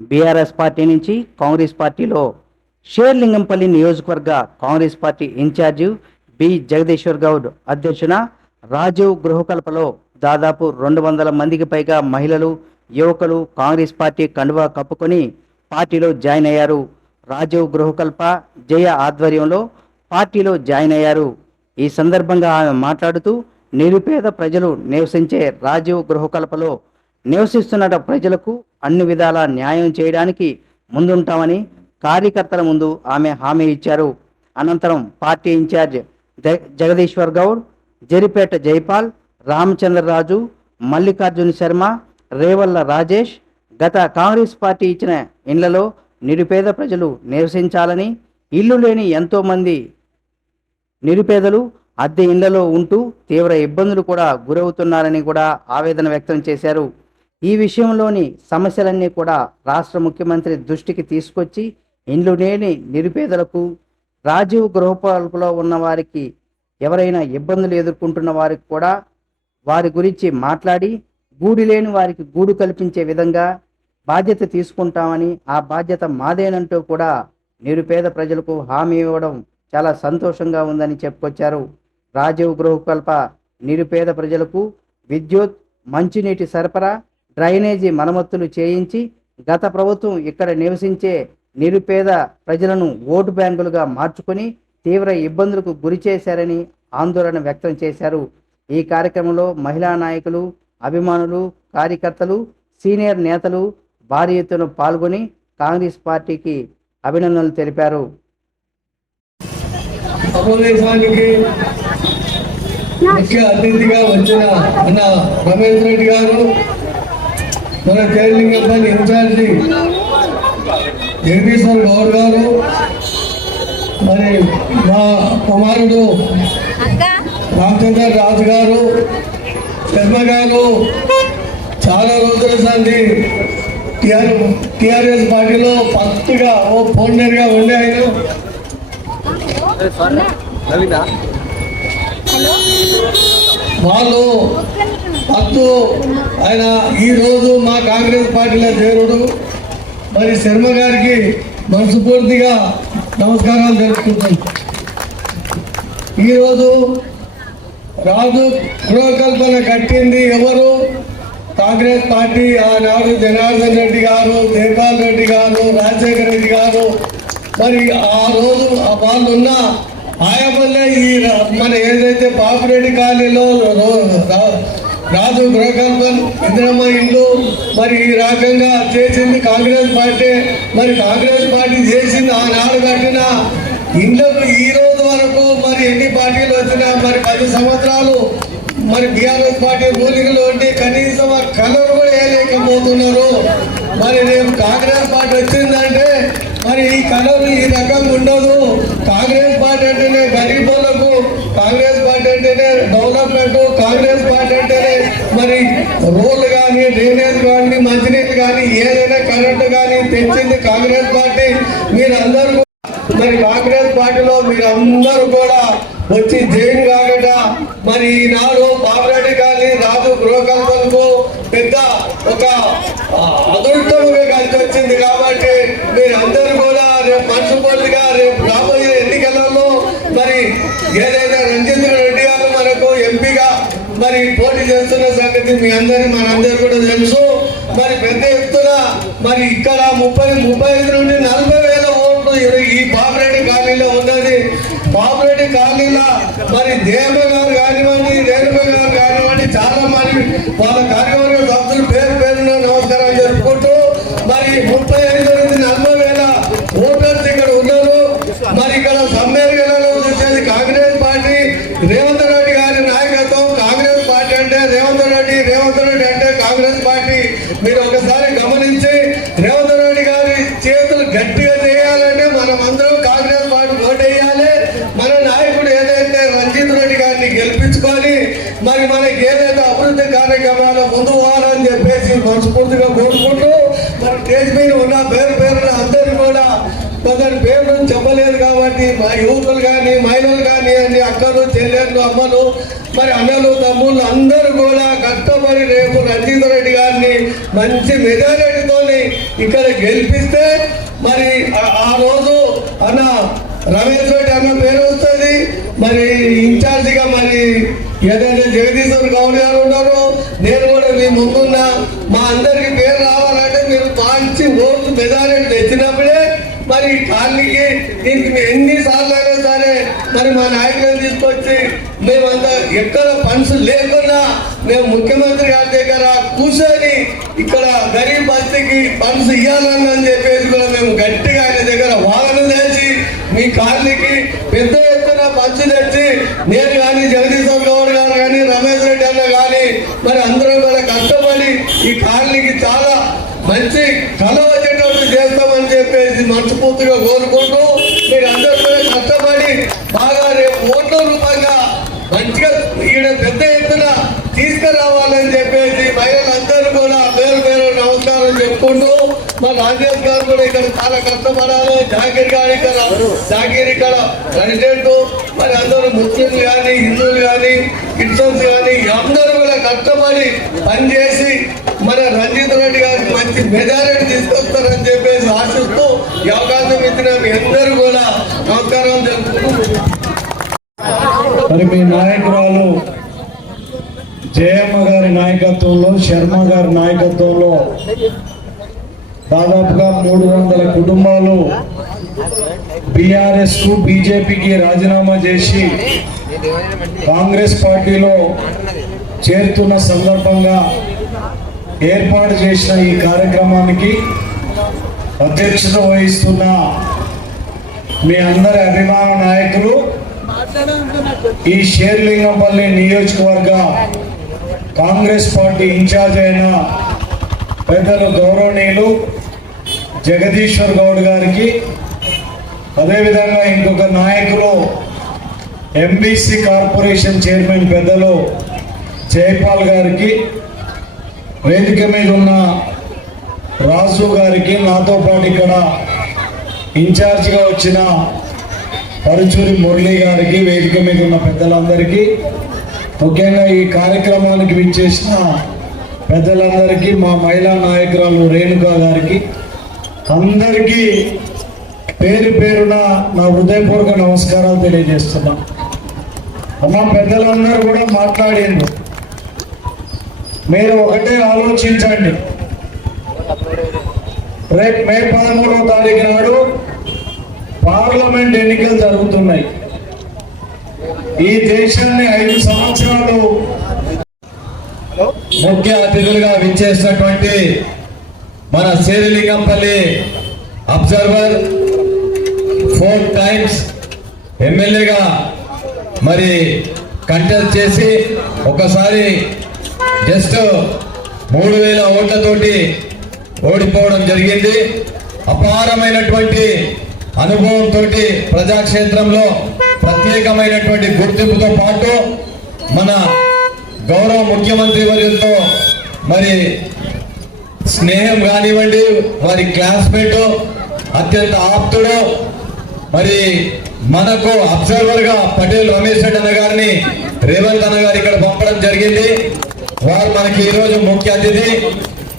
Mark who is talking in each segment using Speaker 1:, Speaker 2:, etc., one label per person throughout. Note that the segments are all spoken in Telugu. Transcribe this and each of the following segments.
Speaker 1: బీఆర్ఎస్ పార్టీ నుంచి కాంగ్రెస్ పార్టీలో షేర్లింగంపల్లి నియోజకవర్గ Congress party in-charge B Jagadishwar Goud అధ్యక్షున Rajiv గృహకల్పలో దాదాపు రెండు వందల మందికి పైగా మహిళలు యువకులు కాంగ్రెస్ పార్టీ కండువా కప్పుకొని పార్టీలో జాయిన్ అయ్యారు. రాజీవ్ గృహకల్ప జయ ఆధ్వర్యంలో పార్టీలో జాయిన్ అయ్యారు. ఈ సందర్భంగా ఆమె మాట్లాడుతూ నిరుపేద ప్రజలు నివసించే రాజీవ్ గృహకల్పలో నివసిస్తున్న ప్రజలకు అన్ని విధాలా న్యాయం చేయడానికి ముందుంటామని కార్యకర్తల ముందు ఆమె హామీ ఇచ్చారు. అనంతరం పార్టీ ఇన్ఛార్జ్ జ- జగదీశ్వర్ గౌడ్ జరిపేట జైపాల్ రామచంద్రరాజు మల్లికార్జున శర్మ రేవల్ల రాజేష్ గత కాంగ్రెస్ పార్టీ ఇచ్చిన ఇండ్లలో నిరుపేద ప్రజలు నివసించాలని ఇల్లు లేని ఎంతోమంది నిరుపేదలు అద్దె ఇండ్లలో ఉంటూ తీవ్ర ఇబ్బందులు కూడా గురవుతున్నారని కూడా ఆవేదన వ్యక్తం చేశారు. ఈ విషయంలోని సమస్యలన్నీ కూడా రాష్ట్ర ముఖ్యమంత్రి దృష్టికి తీసుకొచ్చి ఇండ్లు లేని నిరుపేదలకు రాజీవ్ గృహపాలకులో ఉన్న వారికి ఎవరైనా ఇబ్బందులు ఎదుర్కొంటున్న వారికి కూడా వారి గురించి మాట్లాడి గూడు లేని వారికి గూడు కల్పించే విధంగా బాధ్యత తీసుకుంటామని ఆ బాధ్యత మాదేనంటూ కూడా నిరుపేద ప్రజలకు హామీ ఇవ్వడం చాలా సంతోషంగా ఉందని చెప్పుకొచ్చారు. రాజీవ్ గృహకల్ప నిరుపేద ప్రజలకు విద్యుత్ మంచినీటి సరఫరా డ్రైనేజీ మరమ్మతులు చేయించి గత ప్రభుత్వం ఇక్కడ నివసించే నిరుపేద ప్రజలను ఓటు బ్యాంకులుగా మార్చుకొని తీవ్ర ఇబ్బందులకు గురి చేశారని ఆందోళన వ్యక్తం చేశారు. ఈ కార్యక్రమంలో మహిళా నాయకులు అభిమానులు కార్యకర్తలు సీనియర్ నేతలు భారీ ఎత్తున పాల్గొని కాంగ్రెస్ పార్టీకి అభినందనలు తెలిపారు.
Speaker 2: ముఖ్య అతిథిగా వచ్చిన మన రమేష్ రెడ్డి గారు మన కేరళింగపల్లి ఇన్ఛార్జి జగదీశ్వర్ గౌడ్ గారు మరి మా కుమారుడు రామచంద్ర రాజు గారు శర్మ గారు చాలా రోజుల సంది టిఆర్ టిఆర్ఎస్ పార్టీలో ఫస్ట్గా ఓ ఫౌండర్గా ఉండే ఆయన. వాళ్ళు అత్తు ఆయన ఈ రోజు మా కాంగ్రెస్ పార్టీలో చేరుడు. మరి శర్మ గారికి మనస్ఫూర్తిగా నమస్కారాలు తెలుపుకుంటాం ఈరోజు రాజు గృహకల్పన కట్టింది ఎవరు? కాంగ్రెస్ పార్టీ ఆనాడు జనార్దన్ రెడ్డి గారు జయపాల్ రెడ్డి గారు రాజశేఖర రెడ్డి గారు. మరి ఆ రోజు ఆ వాళ్ళు ఉన్న ఆయా ఈ మన ఏదైతే పాపిరెడ్డి కాలనీలో రాజు గృహకల్పన్ ఇందిరమ్మ ఇల్లు మరి ఈ రకంగా చేసింది కాంగ్రెస్ పార్టీ. మరి కాంగ్రెస్ పార్టీ చేసింది ఆనాడు కట్టిన ఇండ్లకు ఈ రోజు వరకు మరి ఎన్ని పార్టీలు వచ్చినా మరి పది సంవత్సరాలు మరి బీఆర్ఎస్ పార్టీ రూలింగ్లో ఉండి కనీసం ఆ కలర్ కూడా వేయలేకపోతున్నారు. మరి రేపు కాంగ్రెస్ పార్టీ వచ్చిందంటే మరి ఈ కలర్ ఈ రకంగా ఉండదు. కాంగ్రెస్ పార్టీ అంటేనే గరీబులకు కాంగ్రెస్ పార్టీ అంటేనే డెవలప్మెంట్ కాంగ్రెస్ పార్టీ మరి రోడ్లు కానీ డ్రైనేజ్ కానీ మంచినీళ్ళు కానీ ఏదైనా కరెంటు కానీ తెచ్చింది కాంగ్రెస్ పార్టీ. మీరందరూ మరి కాంగ్రెస్ పార్టీలో మీరు అందరూ కూడా వచ్చి జైలు కాగట మరి ఈనాడు బాబురెడ్డి గారిని రాజు గృహకల్పనకు పెద్ద ఒక ఆ, అదృష్టముగా కలిసి వచ్చింది కాబట్టి మీరు అందరూ కూడా రేపు మనసుపూర్తిగా రేపు రాబోయే ఎన్నికలలో మరి ఏదైతే రంజిత్ రెడ్డి గారు మనకు ఎంపీగా మరి పోటీ చేస్తున్న సంగతి మీ అందరి మనందరూ కూడా తెలుసు. మరి పెద్ద ఎత్తున మరి ఇక్కడ ముప్పై ముప్పై ఐదు నుండి నలభై వేల ఓట్లు ఈ- ఈ బాబురెడ్డి కాలనీలో ఉన్నది. బాబురెడ్డి కాలనీలో మరి దేవ గారు కానివ్వండి రేణుక గారు కానివ్వండి చాలా మంది వాళ్ళ కార్యక్రమం సభ్యులు పేరు పేరున నమస్కారాలు జరుపుకుంటూ మరి ముప్పై ఐదు నుంచి నలభై వేల ఓటర్స్ ఇక్కడ ఉన్నారు మరి ఇక్కడ సమ్మేళనంలో చూసేది కాంగ్రెస్ పార్టీ రేవంత్ రెడ్డి గారి నాయకత్వం కాంగ్రెస్ పార్టీ అంటే రేవంత్ రెడ్డి రేవంత్ రెడ్డి అంటే కాంగ్రెస్ పార్టీ మీరు ఒకసారి గమనించి రేవంత్ రెడ్డి గారి చేతులు గట్టిగా చేయాలంటే మనం అందరం కాంగ్రెస్ పార్టీ ఓటేయాలి మన నాయకుడు ఏదైతే రంజిత్ రెడ్డి గారిని గెలిపించుకొని మరి మనకి ఏదైతే అభివృద్ధి కార్యక్రమాలు ముందు పోవాలని చెప్పేసి మనస్ఫూర్తిగా కోరుకుంటూ మన స్టేజ్ మీద ఉన్న పేరు పేరున అందరూ కూడా కొందరి పేర్లు చెప్పలేదు కాబట్టి మా యువకులు కానీ మహిళలు కానీ అండి అక్కలు చెల్లెళ్ళు అమ్మలు మరి అన్నలు తమ్ముళ్ళు అందరూ కూడా కష్టపడి రేపు రంజిత్ రెడ్డి గారిని మంచి మెజారిటీతోని ఇక్కడ గెలిపిస్తే మరి ఆ- ఆ రోజు అన్న రమేష్ రెడ్డి అన్న పేరు వస్తుంది. మరి ఇన్ఛార్జిగా మరి ఏదైతే జగదీశ్వర్ గౌడ్ గారు ఉన్నారు నేను కూడా మీ ముందున్న. మా అందరికి పేరు రావాలంటే మీరు మంచి ఓట్లు మెజారిటీ తెచ్చినప్పుడే మరి కాళ్ళకి దీనికి ఎన్ని సార్లు అయినా సరే మరి మా నాయకులను తీసుకొచ్చి మేమంతా ఎక్కడ ఫండ్స్ లేకున్నా మేము ముఖ్యమంత్రి గారి దగ్గర కూర్చొని ఇక్కడ గరీబ్ బస్తీకి ఫండ్స్ ఇవ్వాలని అని చెప్పేసి కూడా మేము గట్టి ఆయన దగ్గర వాదన చేసి మీ కాలనీకి పెద్ద ఎత్తున పంచి తెచ్చి నేను కానీ జగదీశ్వర్ గౌడ్ గారు కానీ రమేష్ రెడ్డి అన్న కానీ మరి అందరం కూడా కష్టపడి ఈ కాలనీకి చాలా మంచి కళ వచ్చేటట్టు చేస్తామని చెప్పేసి మనస్ఫూర్తిగా కోరుకుంటూ మీరు అందరూ కూడా కష్టపడి బాగా రేపు ఓట్ల రూపంగా మంచిగా ఈడ పెద్ద ఎత్తున తీసుకురావాలని చెప్పేసి మహిళలందరూ కూడా పేరు పేరు నమస్కారం చెప్పుకుంటూ రాజేష్ గారు కూడా ఇక్కడ చాలా కష్టపడాలి. జాకీర్ గారు ఇక్కడ జాకీర్ ఇక్కడ ప్రెసిడెంట్ మరి అందరూ ముస్లింలు కానీ హిందువులు కానీ క్రిస్టియన్స్ కానీ అందరూ కూడా కష్టపడి పనిచేసి మన రంజిత్ రెడ్డి గారికి మంచి మెజారిటీ తీసుకొస్తారని చెప్పేసి ఆశిస్తూ ఈ అవకాశం ఇచ్చిన మీ అందరూ కూడా నమస్కారం తెలుపుకుంటూ
Speaker 3: మరి మీ నాయకురాలు జయమ్మ గారి నాయకత్వంలో శర్మ గారి నాయకత్వంలో మూడు వందల కుటుంబాలు బీఆర్ఎస్కు బీజేపీకి రాజీనామా చేసి కాంగ్రెస్ పార్టీలో చేరుతున్న సందర్భంగా ఏర్పాటు చేసిన ఈ కార్యక్రమానికి అధ్యక్షత వహిస్తున్న మీ అందరి అభిమాన నాయకులు ఈ షేర్లింగంపల్లి నియోజకవర్గ కాంగ్రెస్ పార్టీ ఇన్ఛార్జ్ అయిన పెద్దలు గౌరవనీయులు జగదీశ్వర్ గౌడ్ గారికి అదేవిధంగా ఇంకొక నాయకులు ఎంబీసీ కార్పొరేషన్ చైర్మన్ పెద్దలు జయపాల్ గారికి వేదిక మీద ఉన్న రాజు గారికి నాతో పాటు ఇక్కడ ఇన్ఛార్జిగా వచ్చిన పరుచూరి మురళి గారికి వేదిక మీద ఉన్న పెద్దలందరికీ ముఖ్యంగా ఈ కార్యక్రమానికి విచ్చేసిన పెద్దలందరికీ మా మహిళా నాయకురాలు రేణుకా గారికి అందరికీ పేరు పేరున నా హృదయపూర్వక నమస్కారాలు తెలియజేస్తున్నా. అమ్మ పెద్దలందరూ కూడా మాట్లాడిండ్రు. మీరు ఒకటే ఆలోచించండి. రేపు మే పదమూడవ తారీఖు నాడు పార్లమెంట్ ఎన్నికలు జరుగుతున్నాయి. ఈ దేశాన్ని ఐదు సంవత్సరాలు ముఖ్య అతిథులుగా విచ్చేసినటువంటి మన సేరిలింగంపల్లి అబ్జర్వర్ ఫోర్ టైమ్స్ ఎమ్మెల్యేగా మరి కంటెస్ట్ చేసి ఒకసారి జస్ట్ మూడు వేల ఓట్లతోటి ఓడిపోవడం జరిగింది. అపారమైనటువంటి అనుభవంతో ప్రజాక్షేత్రంలో ప్రత్యేకమైనటువంటి గుర్తింపుతో పాటు మన గౌరవ ముఖ్యమంత్రి వర్యులతో మరి స్నేహం కానివ్వండి వారి క్లాస్మేటో అత్యంత ఆప్తుడు మరి మనకు అబ్జర్వర్గా పటేల్ రమేష్ రెడ్డి అన్న గారిని రేవంత్ అన్న గారు ఇక్కడ పంపడం జరిగింది. వారు మనకి ఈ రోజు ముఖ్య అతిథి.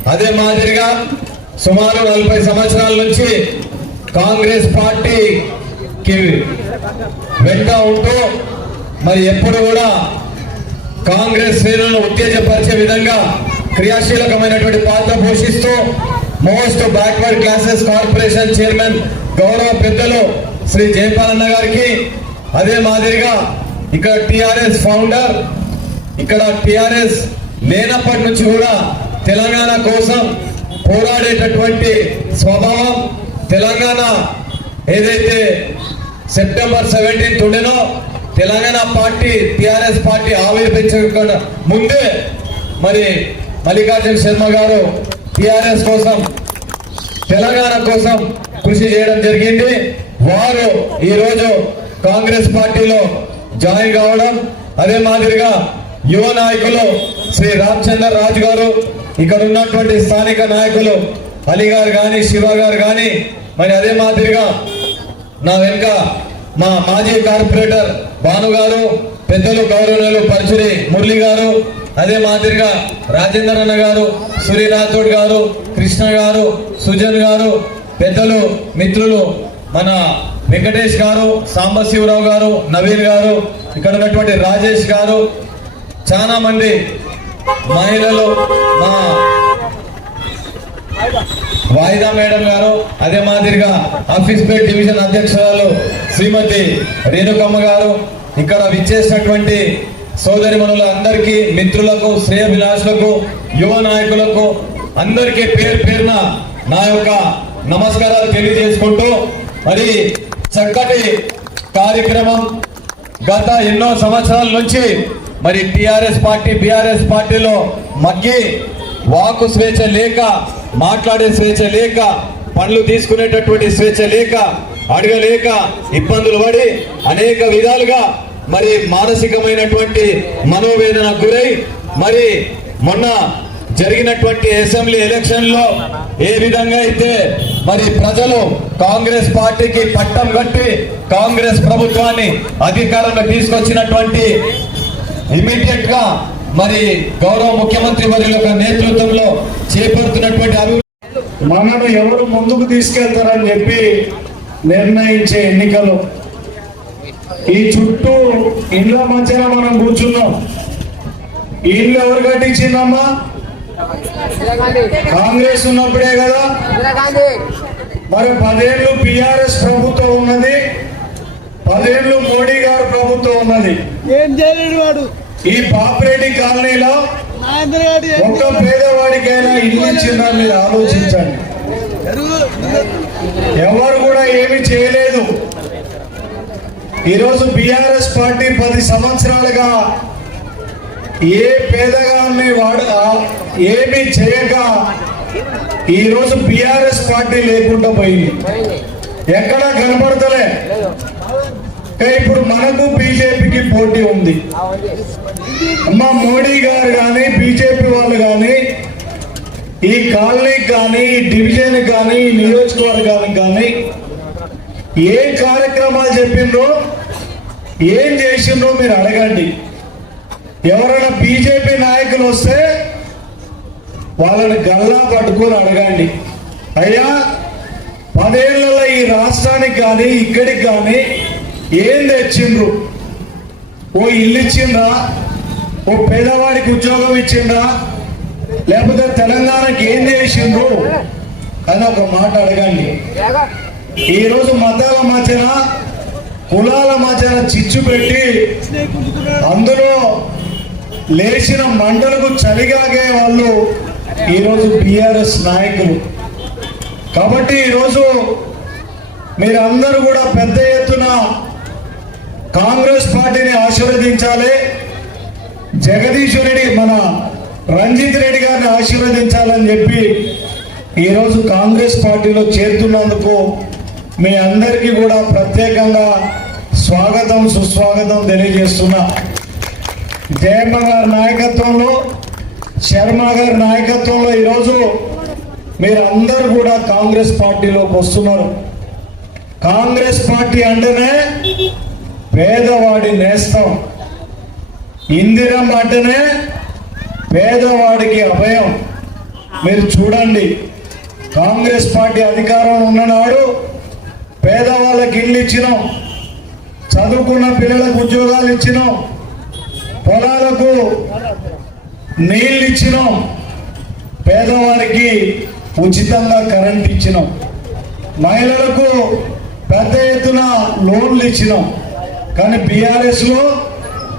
Speaker 3: అదే మాదిరిగా సుమారు నలభై సంవత్సరాల నుంచి కాంగ్రెస్ పార్టీకి వెంట ఉంటూ మరి ఎప్పుడు కూడా కాంగ్రెస్ శ్రేణులను ఉత్తేజపరిచే విధంగా క్రియాశీలకమైనటువంటి పాత్ర పోషిస్తూ most backward classes corporation chairman గౌరవ పెద్దలు శ్రీ జయపాలన్న గారికి అదే మాదిరిగా ఇక్కడ టిఆర్ఎస్ ఫౌండర్ ఇక్కడ టిఆర్ఎస్ లేనప్పటి నుంచి కూడా తెలంగాణ కోసం పోరాడేటటువంటి స్వభావం తెలంగాణ ఏదైతే సెప్టెంబర్ సెవెంటీన్త్ ఉండేనో తెలంగాణ పార్టీ టిఆర్ఎస్ పార్టీ ఆవిర్భించకుండా ముందే మరి మల్లికార్జున శర్మ గారు టిఆర్ఎస్ కోసం తెలంగాణ కోసం కృషి చేయడం జరిగింది. వారు ఈరోజు కాంగ్రెస్ పార్టీలో జాయిన్ కావడం అదే మాదిరిగా యువ నాయకులు శ్రీ రామచంద్ర రాజు గారు ఇక్కడ ఉన్నటువంటి స్థానిక నాయకులు అలీ గారు కానీ శివ గారు కానీ మరి అదే మాదిరిగా నా వెనుక మా మాజీ కార్పొరేటర్ భాను గారు పెద్దలు గౌరవనీయులు పరచురి మురళి గారు అదే మాదిరిగా రాజేందర్ అన్న గారు సూర్య రాథోడ్ గారు కృష్ణ గారు సుజన్ గారు పెద్దలు మిత్రులు మన వెంకటేష్ గారు సాంబశివరావు గారు నవీన్ గారు ఇక్కడ ఉన్నటువంటి రాజేష్ గారు చాలా మంది మహిళలు మా వాయిదా మేడం గారు అదే మాదిరిగా ఆఫీస్ పేట్ డివిజన్ అధ్యక్షురాలు శ్రీమతి రేణుకమ్మ గారు ఇక్కడ విచ్చేసినటువంటి సోదరి మనుల అందరికీ మిత్రులకు శ్రేయభిలాషులకు యువ నాయకులకు అందరికీ పేరు పేరున నా యొక్క నమస్కారాలు తెలియజేసుకుంటూ మరి చక్కటి కార్యక్రమం గత ఎన్నో సంవత్సరాల నుంచి మరి టిఆర్ఎస్ పార్టీ బిఆర్ఎస్ పార్టీలో మగ్గి వాకు స్వేచ్ఛ లేక మాట్లాడే స్వేచ్ఛ లేక పనులు తీసుకునేటటువంటి స్వేచ్ఛ లేక అడగలేక ఇబ్బందులు పడి అనేక విధాలుగా మరి మానసికమైనటువంటి మనోవేదన గురై మరి మొన్న జరిగినటువంటి అసెంబ్లీ ఎలక్షన్లో ఏ విధంగా అయితే మరి ప్రజలు కాంగ్రెస్ పార్టీకి పట్టం కట్టి కాంగ్రెస్ ప్రభుత్వాన్ని అధికారంలో తీసుకొచ్చినటువంటి ఇమీడియట్గా మరి గౌరవ ముఖ్యమంత్రి వారి యొక్క నేతృత్వంలో చేపడుతున్నటువంటి అభివృద్ధి
Speaker 4: మనను ఎవరు ముందుకు తీసుకెళ్తారని చెప్పి నిర్ణయించే ఎన్నికలు ఈ చుట్టూ ఇండ్ల మధ్యన మనం కూర్చున్నాం. ఇల్లు ఎవరు కట్టించిందమ్మా? కాంగ్రెస్ ఉన్నప్పుడే కదా? మరి పదేళ్ళు బిఆర్ఎస్ ప్రభుత్వం ఉన్నది. పదేళ్ళు మోడీ గారు ప్రభుత్వం ఉన్నది.
Speaker 2: ఏం చేయలేడు వాడు.
Speaker 4: ఈ పాపిరెడ్డి కాలనీలో ఒక్క పేదవాడికైనా ఇల్లు ఇచ్చిందా మీరు ఆలోచించండి. ఎవరు కూడా ఏమి చేయలేదు. ఈరోజు బిఆర్ఎస్ పార్టీ పది సంవత్సరాలుగా ఏ పేదగాన్ని వాడ ఏమీ ఏమి చేయక ఈరోజు బిఆర్ఎస్ పార్టీ లేకుండా పోయింది. ఎక్కడా కనపడతలే. ఇప్పుడు మనకు బీజేపీకి పోటీ ఉంది. అమ్మ మోడీ గారు కానీ బీజేపీ వాళ్ళు కానీ ఈ కాలనీకి కానీ ఈ డివిజన్ కానీ ఈ నియోజకవర్గానికి కానీ ఏ కార్యక్రమాలు చెప్పిండ్రో ఏం చేసిండ్రో మీరు అడగండి. ఎవరైనా బీజేపీ నాయకులు వస్తే వాళ్ళని గల్లా పట్టుకొని అడగండి. అయ్యా పదేళ్ళలో ఈ రాష్ట్రానికి కానీ ఇక్కడికి కానీ ఏం తెచ్చిండ్రు? ఓ ఇల్లు ఇచ్చిండ్రా? ఓ పేదవాడికి ఉద్యోగం ఇచ్చిండ్రా? లేకపోతే తెలంగాణకి ఏం చేసిండ్రు? అని ఒక మాట అడగండి. ఈరోజు మతాల మధ్యన కులాల మధ్యన చిచ్చు పెట్టి అందులో లేచిన మంటలకు చలిగాగే వాళ్ళు ఈరోజు బిఆర్ఎస్ నాయకులు. కాబట్టి ఈరోజు మీరందరూ కూడా పెద్ద ఎత్తున కాంగ్రెస్ పార్టీని ఆశీర్వదించాలి. జగదీష్ రెడ్డి మన రంజిత్ రెడ్డి గారిని ఆశీర్వదించాలని చెప్పి ఈరోజు కాంగ్రెస్ పార్టీలో చేరుతున్నందుకు మీ అందరికీ కూడా ప్రత్యేకంగా స్వాగతం సుస్వాగతం తెలియజేస్తున్నా. జయమ్మ గారి నాయకత్వంలో శర్మ గారి నాయకత్వంలో ఈరోజు మీరు కూడా కాంగ్రెస్ పార్టీలోకి వస్తున్నారు. కాంగ్రెస్ పార్టీ అంటేనే పేదవాడి నేస్తం. ఇందిరం అంటేనే పేదవాడికి అభయం. మీరు చూడండి కాంగ్రెస్ పార్టీ అధికారం ఉన్ననాడు పేదవాళ్ళకి ఇల్లు ఇచ్చినాం. చదువుకున్న పిల్లలకు ఉద్యోగాలు ఇచ్చినాం. పొలాలకు నీళ్ళు ఇచ్చినాం. పేదవారికి ఉచితంగా కరెంట్ ఇచ్చినాం. మహిళలకు పెద్ద ఎత్తున లోన్లు ఇచ్చినాం. కానీ బీఆర్ఎస్లో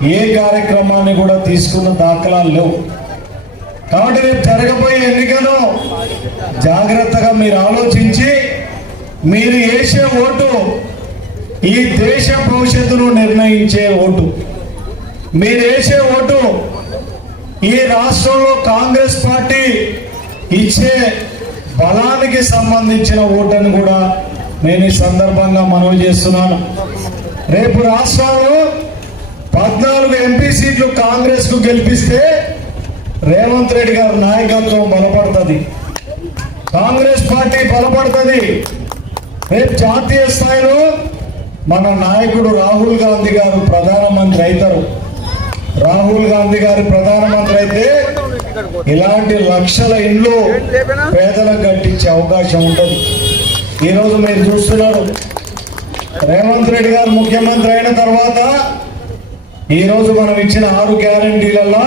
Speaker 4: ఏ కార్యక్రమాన్ని కూడా తీసుకున్న దాఖలాలు లేవు. కాబట్టి రేపు జరగబోయే ఎన్నికలు జాగ్రత్తగా మీరు ఆలోచించి మీరు వేసే ఓటు ఈ దేశ భవిష్యత్తును నిర్ణయించే ఓటు. మీరు వేసే ఓటు ఈ రాష్ట్రంలో కాంగ్రెస్ పార్టీ ఇచ్చే బలానికి సంబంధించిన ఓటని కూడా నేను ఈ సందర్భంగా మనవి చేస్తున్నాను. రేపు రాష్ట్రంలో పద్నాలుగు ఎంపీ సీట్లు కాంగ్రెస్కు గెలిపిస్తే రేవంత్ రెడ్డి గారి నాయకత్వం బలపడుతుంది. కాంగ్రెస్ పార్టీ బలపడుతుంది. రేపు జాతీయ స్థాయిలో మన నాయకుడు రాహుల్ గాంధీ గారు ప్రధానమంత్రి అవుతారు. రాహుల్ గాంధీ గారు ప్రధానమంత్రి అయితే ఇలాంటి లక్షల ఇండ్లు పేదలకు కట్టించే అవకాశం ఉంటుంది. ఈరోజు మీరు చూస్తున్నారు. రేవంత్ రెడ్డి గారు ముఖ్యమంత్రి అయిన తర్వాత ఈరోజు మనం ఇచ్చిన ఆరు గ్యారంటీలలో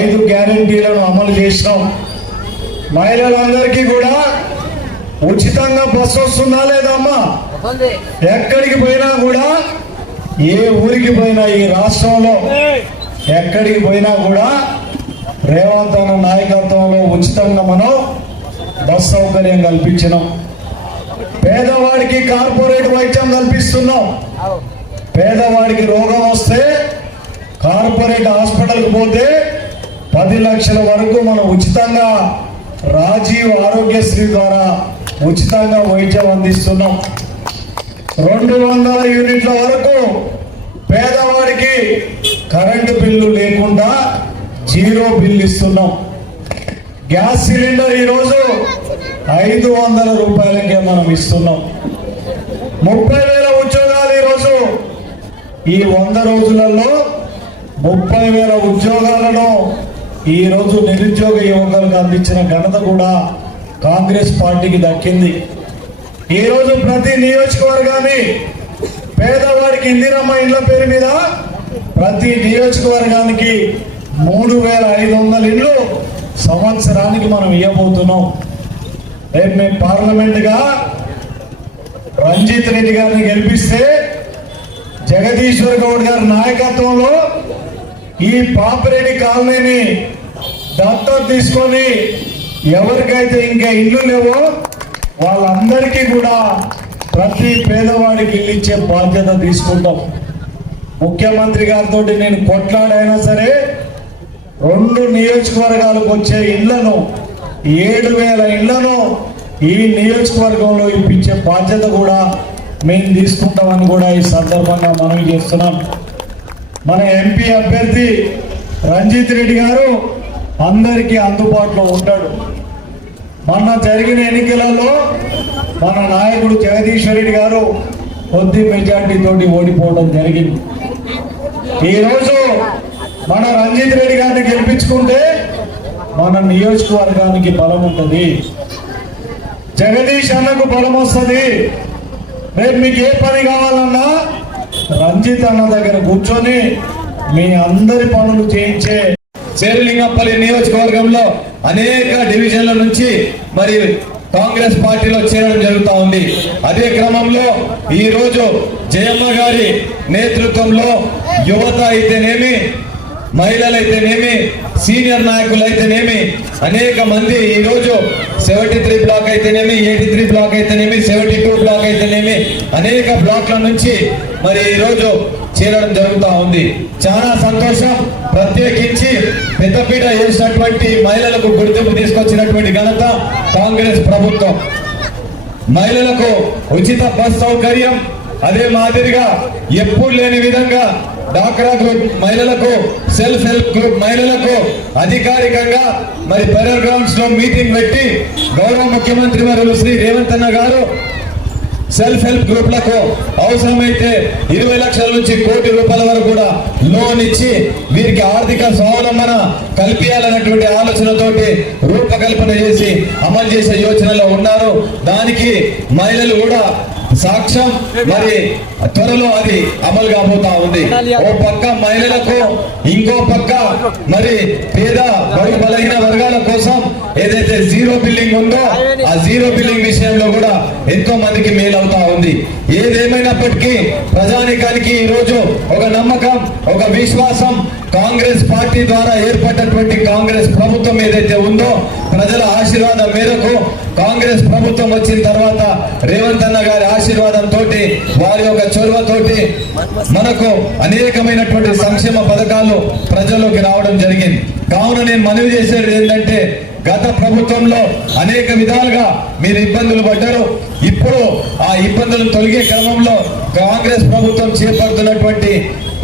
Speaker 4: ఐదు గ్యారంటీలను అమలు చేసినాం. మహిళలందరికీ కూడా ఉచితంగా బస్సు వస్తుందా లేదా అమ్మా? ఎక్కడికి పోయినా కూడా ఏ ఊరికి పోయినా ఈ రాష్ట్రంలో ఎక్కడికి పోయినా కూడా రేవంత్ అన్న నాయకత్వంలో ఉచితంగా మనం బస్ సౌకర్యం కల్పించినాం. పేదవాడికి కార్పొరేట్ వైద్యం కల్పిస్తున్నాం. పేదవాడికి రోగం వస్తే కార్పొరేట్ హాస్పిటల్కి పోతే పది లక్షల వరకు మనం ఉచితంగా రాజీవ్ ఆరోగ్యశ్రీ ద్వారా ఉచితంగా వైద్యం అందిస్తున్నాం. రెండు వందల యూనిట్ల వరకు పేదవాడికి కరెంటు బిల్లు లేకుండా జీరో బిల్లు ఇస్తున్నాం. గ్యాస్ సిలిండర్ ఈరోజు ఐదు వందల రూపాయలకే మనం ఇస్తున్నాం. ముప్పై వేల ఉద్యోగాలు ఈరోజు ఈ వంద రోజులలో ముప్పై వేల ఉద్యోగాలను ఈ రోజు నిరుద్యోగ యువకులకు అందించిన ఘనత కూడా కాంగ్రెస్ పార్టీకి దక్కింది. ఈరోజు ప్రతి నియోజకవర్గాన్ని పేదవాడికి ఇందిరమ్మ ఇండ్ల పేరు మీద ప్రతి నియోజకవర్గానికి మూడు వేల ఐదు వందల ఇండ్లు సంవత్సరానికి మనం ఇవ్వబోతున్నాం రేపు మేము పార్లమెంట్గా రంజిత్ రెడ్డి గారిని గెలిపిస్తే జగదీశ్వర్ గౌడ్ గారి నాయకత్వంలో ఈ పాపిరెడ్డి కాలనీని దత్తత తీసుకొని ఎవరికైతే ఇంకా ఇల్లు లేవో వాళ్ళందరికీ కూడా ప్రతి పేదవాడికి ఇల్లు ఇచ్చే బాధ్యత తీసుకుంటాం. ముఖ్యమంత్రి గారితో నేను కొట్లాడైనా సరే రెండు నియోజకవర్గాలకు వచ్చే ఇళ్ళను ఏడు వేల ఇళ్ళను ఈ నియోజకవర్గంలో ఇప్పించే బాధ్యత కూడా మేము తీసుకుంటామని కూడా ఈ సందర్భంగా మనవి చేస్తున్నాం. మన ఎంపీ అభ్యర్థి రంజిత్ రెడ్డి గారు అందరికీ అందుబాటులో ఉంటాడు. మొన్న జరిగిన ఎన్నికలలో మన నాయకుడు జగదీశ్వర్ రెడ్డి గారు కొద్ది మెజార్టీ తోటి ఓడిపోవడం జరిగింది. ఈరోజు మన రంజిత్ రెడ్డి గారిని గెలిపించుకుంటే మన నియోజకవర్గానికి బలం ఉంటుంది. జగదీష్ అన్నకు బలం వస్తుంది. రేపు మీకు ఏ పని కావాలన్నా రంజిత్ అన్న దగ్గర కూర్చొని మీ అందరి పనులు చేయించే
Speaker 3: శేరులింగంపల్లి నియోజకవర్గంలో అనేక డివిజన్ల నుంచి మరి కాంగ్రెస్ పార్టీలో చేరడం జరుగుతూ ఉంది. అదే క్రమంలో ఈరోజు జయమ్మ గారి నేతృత్వంలో యువత అయితేనేమి మహిళలైతేనేమి సీనియర్ నాయకులు అయితేనేమి అనేక మంది ఈరోజు సెవెంటీ త్రీ బ్లాక్ అయితేనేమి ఎయిటీ త్రీ బ్లాక్ అయితేనేమి సెవెంటీ టూ బ్లాక్ అయితేనేమి అనేక బ్లాక్ల నుంచి మరి ఈరోజు చేరడం జరుగుతూ ఉంది. చాలా సంతోషం. ప్రత్యేకించి పెద్దపీట వేసినటువంటి మహిళలకు గుర్తింపు తీసుకొచ్చినటువంటి ఘనత కాంగ్రెస్ ప్రభుత్వం. మహిళలకు ఉచిత బస్ సౌకర్యం అదే మాదిరిగా ఎప్పుడు లేని విధంగా డాక్రా గ్రూప్ మహిళలకు సెల్ఫ్ హెల్ప్ గ్రూప్ మహిళలకు అధికారికంగా మరి పెరర్ గ్రౌండ్స్లో మీటింగ్ పెట్టి గౌరవ ముఖ్యమంత్రి మరియు శ్రీ రేవంత్ అన్న గారు సెల్ఫ్ హెల్ప్ గ్రూప్లకు అవసరమైతే ఇరవై లక్షల నుంచి కోటి రూపాయల వరకు కూడా లోన్ ఇచ్చి వీరికి ఆర్థిక స్వావలంబన కల్పించాలన్నటువంటి ఆలోచనతోటి రూపకల్పన చేసి అమలు చేసే యోచనలో ఉన్నారు. దానికి మహిళలు కూడా సాక్ష్యం మరి త్వరలో అది అమలు కాబోతా ఉంది. ఓ పక్క మహిళలకు ఇంకో పక్క మరి పేద బడుగు బలహీన వర్గాల కోసం ఏదైతే జీరో బిల్లింగ్ ఉందో ఆ జీరో బిల్లింగ్ విషయంలో కూడా ఎంతో మందికి మేలు అవుతా ఉంది. ఏదేమైనప్పటికీ ప్రజానికానికి ఈ రోజు ఒక నమ్మకం ఒక విశ్వాసం కాంగ్రెస్ పార్టీ ద్వారా ఏర్పడినటువంటి కాంగ్రెస్ ప్రభుత్వం ఏదైతే ఉందో ప్రజల ఆశీర్వాదం మేరకు కాంగ్రెస్ ప్రభుత్వం వచ్చిన తర్వాత రేవంత్ అన్న గారి ఆశీర్వాదంతో వారి యొక్క చొరవతోటి మనకు అనేకమైనటువంటి సంక్షేమ పథకాలు ప్రజల్లోకి రావడం జరిగింది. కావున నేను మనవి చేసేది ఏంటంటే గత ప్రభుత్వంలో అనేక విధాలుగా మీరు ఇబ్బందులు పడ్డారు. ఇప్పుడు ఆ ఇబ్బందులు తొలగే క్రమంలో కాంగ్రెస్ ప్రభుత్వం చేపడుతున్నటువంటి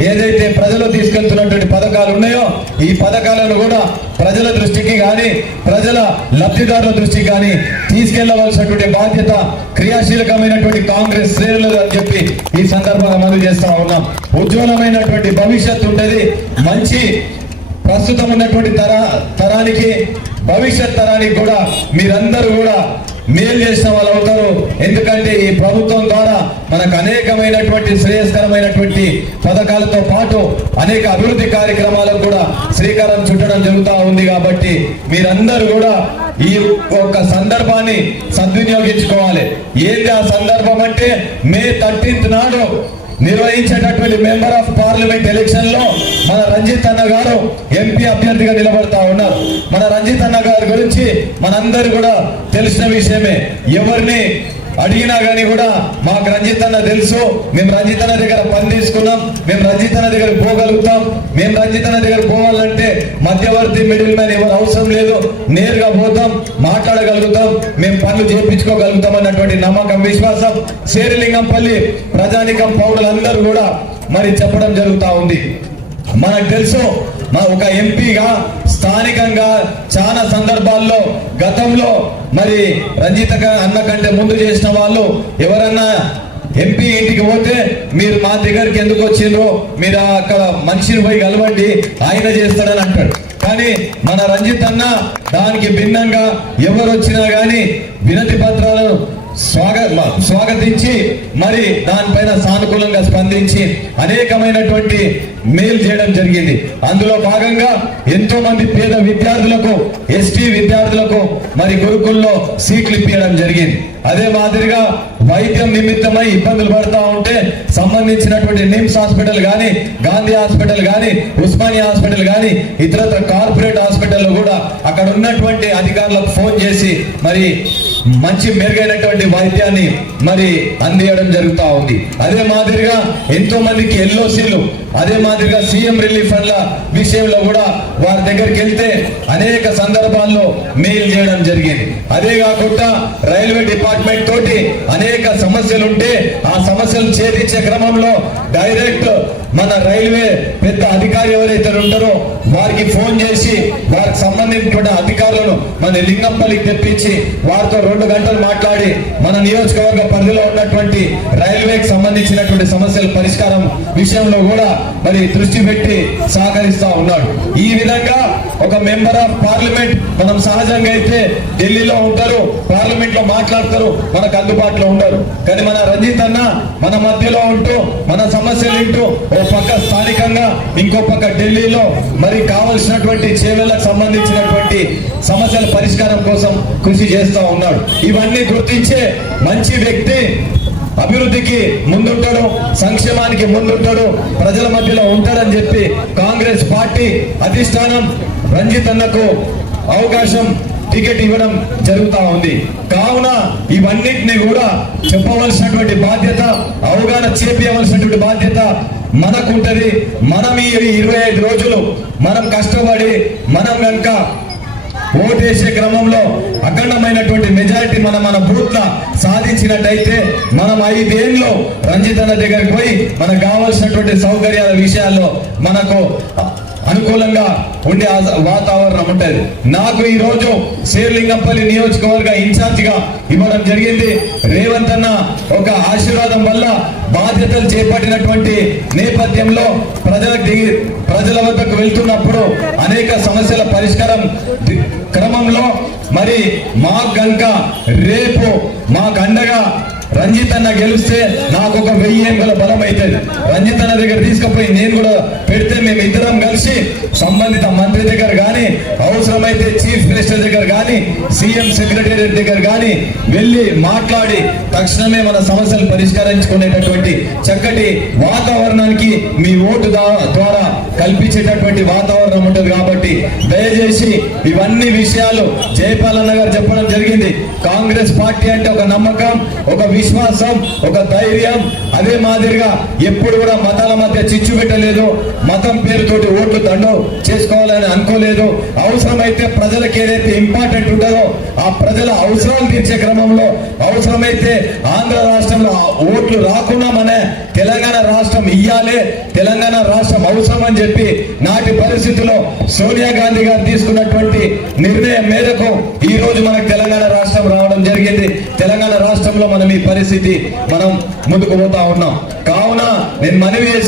Speaker 3: ఏదైతే ప్రజలు తీసుకెళ్తున్నటువంటి పథకాలు ఉన్నాయో ఈ పథకాలను కూడా ప్రజల దృష్టికి కానీ ప్రజల లబ్ధిదారుల దృష్టికి కానీ తీసుకెళ్ళవలసినటువంటి బాధ్యత క్రియాశీలకమైనటువంటి కాంగ్రెస్ శ్రేణులు అని చెప్పి ఈ సందర్భంగా మనం చేస్తా ఉన్నాం. ఉజ్వలమైనటువంటి భవిష్యత్తు ఉండేది. మంచి ప్రస్తుతం ఉన్నటువంటి తరా తరానికి భవిష్యత్ తరానికి కూడా మీరందరూ కూడా మేలు చేసిన వాళ్ళు అవుతారు. ఎందుకంటే ఈ ప్రభుత్వం ద్వారా మనకు అనేకమైనటువంటి శ్రేయస్కరమైనటువంటి పథకాలతో పాటు అనేక అభివృద్ధి కార్యక్రమాలకు కూడా శ్రీకారం చుట్టడం జరుగుతూ ఉంది కాబట్టి మీరందరూ కూడా ఈ ఒక్క సందర్భాన్ని సద్వినియోగించుకోవాలి. ఏంటి ఆ సందర్భం అంటే మే థర్టీన్త్ నాడు నిర్వహించేటటువంటి మెంబర్ ఆఫ్ పార్లమెంట్ ఎలక్షన్లో మన రంజిత్ అన్న గారు ఎంపీ అభ్యర్థిగా నిలబడతా ఉన్నారు. మన రంజిత్ అన్న గారి గురించి మనందరూ కూడా తెలిసిన విషయమే. ఎవరిని అడిగినా కానీ కూడా మాకు రంజిత్ అన్న తెలుసు. మేము రంజిత్ అన్న దగ్గర పని తీసుకున్నాం. మేము రంజిత్ అన్న దగ్గర పోగలుగుతాం. మేము రంజిత్ అన్న దగ్గర పోవాలంటే మధ్యవర్తి మిడిల్ మ్యాన్ ఎవరు అవసరం లేదు. నేరుగా పోతాం మాట్లాడగలుగుతాం. మేము పనులు చేయించుకోగలుగుతాం అన్నటువంటి నమ్మకం విశ్వాసం. శేరిలింగంపల్లి ప్రజానికం పౌరులందరూ కూడా మరి చెప్పడం జరుగుతా ఉంది. మనకు తెలుసు మా ఒక ఎంపీగా స్థానికంగా చాలా సందర్భాల్లో గతంలో మరి రంజిత గా- అన్న కంటే ముందు చేసిన వాళ్ళు ఎవరన్నా ఎంపీ ఇంటికి పోతే మీరు మా దగ్గరికి ఎందుకు వచ్చిండ్రు మీరు అక్కడ మనిషిని పోయి కలవండి ఆయన చేస్తాడని అంటాడు. కానీ మన రంజిత్ అన్న దానికి భిన్నంగా ఎవరు వచ్చినా కానీ వినతి పత్రాలను స్వాగ స్వాగతించి మరి దానిపైన సానుకూలంగా స్పందించి అనేకమైనటువంటి మేలు చేయడం జరిగింది. అందులో భాగంగా ఎంతో మంది పేద విద్యార్థులకు ఎస్టీ విద్యార్థులకు మరి గురుకుల్లో సీట్లు ఇప్పించడం జరిగింది. అదే మాదిరిగా వైద్యం నిమిత్తమై ఇబ్బందులు పడతా ఉంటే సంబంధించినటువంటి నిమ్స్ హాస్పిటల్ కానీ గాంధీ హాస్పిటల్ కానీ ఉస్మానియా హాస్పిటల్ కానీ ఇతరత్ర కార్పొరేట్ హాస్పిటల్లో కూడా అక్కడ ఉన్నటువంటి అధికారులకు ఫోన్ చేసి మరి మంచి మెరుగైనటువంటి వైద్యాన్ని మరి అందియడం జరుగుతూ ఉంది. అదే మాదిరిగా ఎంతో మందికి ఎల్ఓసీలు అదే మాదిరిగా సీఎం రిలీఫ్ ఫండ్ల విషయంలో కూడా వారి దగ్గరికి వెళ్తే అనేక సందర్భాల్లో మెయిల్ చేయడం జరిగింది. అదే కాకుండా రైల్వే డిపార్ట్మెంట్ తోటి అనేక సమస్యలు ఉంటే ఆ సమస్యలు ఛేదించే క్రమంలో డైరెక్ట్ మన రైల్వే పెద్ద అధికారి ఎవరైతే ఉంటారో వారికి ఫోన్ చేసి వారికి సంబంధించిన అధికారులను మన లింగంపల్లికి తెప్పించి వారితో రెండు గంటలు మాట్లాడి మన నియోజకవర్గ పరిధిలో ఉన్నటువంటి రైల్వేకి సంబంధించినటువంటి సమస్యల పరిష్కారం విషయంలో కూడా మరి దృష్టి పెట్టి సహకరిస్తా ఉన్నాడు. ఈ విధంగా ఒక మెంబర్ ఆఫ్ పార్లమెంట్ మనం సహజంగా అయితే ఢిల్లీలో ఉంటారు పార్లమెంట్లో మాట్లాడతారు మనకు అందుబాటులో ఉండరు. కానీ మన రంజిత్ అన్న మన మధ్యలో ఉంటూ మన సమస్యలు వింటూ ఓ పక్క స్థానికంగా ఇంకో పక్క ఢిల్లీలో మరి కావలసినటువంటి చేవలకు సంబంధించినటువంటి సమస్యల పరిష్కారం కోసం కృషి చేస్తూ ఉన్నాడు. ఇవన్నీ గుర్తించే మంచి వ్యక్తి అభివృద్ధికి ముందుంటాడు సంక్షేమానికి ముందుంటాడు ప్రజల మధ్యలో ఉంటాడని చెప్పి కాంగ్రెస్ పార్టీ అధిష్టానం రంజిత్ అన్నకు అవకాశం టికెట్ ఇవ్వడం జరుగుతా ఉంది. కావున ఇవన్నిటిని కూడా చెప్పవలసినటువంటి బాధ్యత అవగాహన చేపించవలసినటువంటి బాధ్యత మనకుంటది. మనం ఈ ఇరవై ఐదు రోజులు మనం కష్టపడి మనం కనుక ఓటేసే క్రమంలో అఖండమైనటువంటి మెజారిటీ మనం మన బూత్ల సాధించినట్టయితే మనం ఐదేళ్ళు అన్న దగ్గరికి పోయి మనకు కావాల్సినటువంటి సౌకర్యాల విషయాల్లో మనకు అనుకూలంగా ఉండే ఆ వాతావరణం ఉంటుంది. నాకు ఈ రోజు శేర్లింగంపల్లి నియోజకవర్గ ఇన్ఛార్జ్గా ఇవ్వడం జరిగింది. రేవంత్ అన్న ఒక ఆశీర్వాదం వల్ల బాధ్యతలు చేపట్టినటువంటి నేపథ్యంలో ప్రజలకు ప్రజల వద్దకు వెళ్తున్నప్పుడు అనేక సమస్యల పరిష్కారం క్రమంలో మరి మాకు గనుక రేపు మాకు అండగా రంజిత్ అన్న గెలిస్తే నాకు ఒక వెయ్యి ఎంగుల బలం అవుతుంది రంజిత్ అన్న దగ్గర తీసుకుపోయి నేను కూడా పెడితే మేము ఇద్దరం కలిసి సంబంధిత మంత్రి దగ్గర కానీ అవసరమైతే చీఫ్ మినిస్టర్ దగ్గర కానీ సీఎం సెక్రటేరియట్ దగ్గర కానీ వెళ్ళి మాట్లాడి తక్షణమే మన సమస్యలు పరిష్కరించుకునేటటువంటి చక్కటి వాతావరణానికి మీ ఓటు ద్వారా కల్పించేటటువంటి వాతావరణం ఉంటుంది కాబట్టి దయచేసి ఇవన్నీ విషయాలు జయపాలన్న గారు చెప్పడం జరిగింది. కాంగ్రెస్ పార్టీ అంటే ఒక నమ్మకం ఒక విశ్వాసం ఒక ధైర్యం. అదే మాదిరిగా ఎప్పుడు కూడా మతాల మధ్య చిచ్చు పెట్టలేదు. మతం పేరుతోటి ఓట్లు దండం చేసుకోవాలని అనుకోలేదు. అవసరమైతే ప్రజలకు ఏదైతే ఇంపార్టెంట్ ఉంటుందో ఆ ప్రజల అవసరాలు తీర్చే క్రమంలో అవసరమైతే ఆంధ్ర రాష్ట్రంలో ఓట్లు రాకుండా మన తెలంగాణ రాష్ట్రం ఇయ్యాలే. తెలంగాణ రాష్ట్రం అవసరం అని చెప్పి నాటి పరిస్థితుల్లో సోనియా గాంధీ గారు తీసుకున్నటువంటి నిర్ణయం మేరకు ఈ రోజు మనకు తెలంగాణ రాష్ట్రం రావడం జరిగింది. తెలంగాణ రాష్ట్రంలో మనం ఈ పరిస్థితి మనం ముందుకు పోతా ఉన్నాం. కావున నేను మనవి చేసే